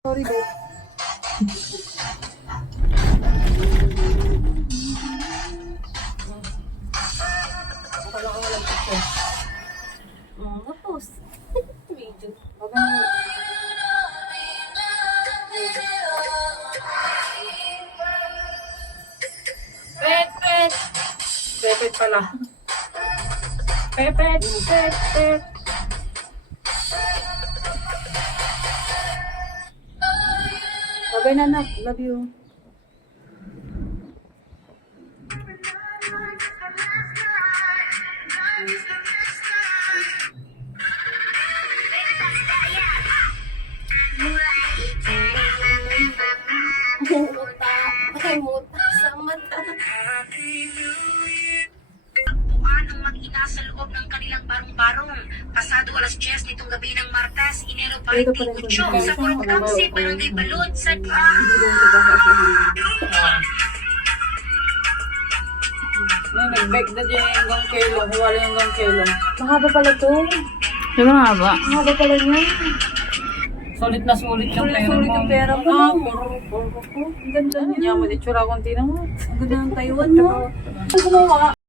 Sorry, babe. Akala ko walang picture. Na-post. Video. Pet! Pepet pala. Pepet! Pepet! Babay na, anak. Love you. Muta. Ay, muta sa mata. Tagpuan ng mag-ina sa loob ng kanilang barong-barong. Pasado alas 10 nitong gabi ng Martes, Enero 28 sa Purok Tamsi, Barangay Balud, sa Nag-bake na dyan hanggang kilo. Huwala hanggang kilo. Mahaba pala to. Di ba nga ba? Mahaba pala niya. Sulit na sulit yung pera mo. Sulit yung pera mo. Puro. Ang ganda niya. Yaman itsura konti naman. Ang ganda ng Taiwan, no? Ang gumawa.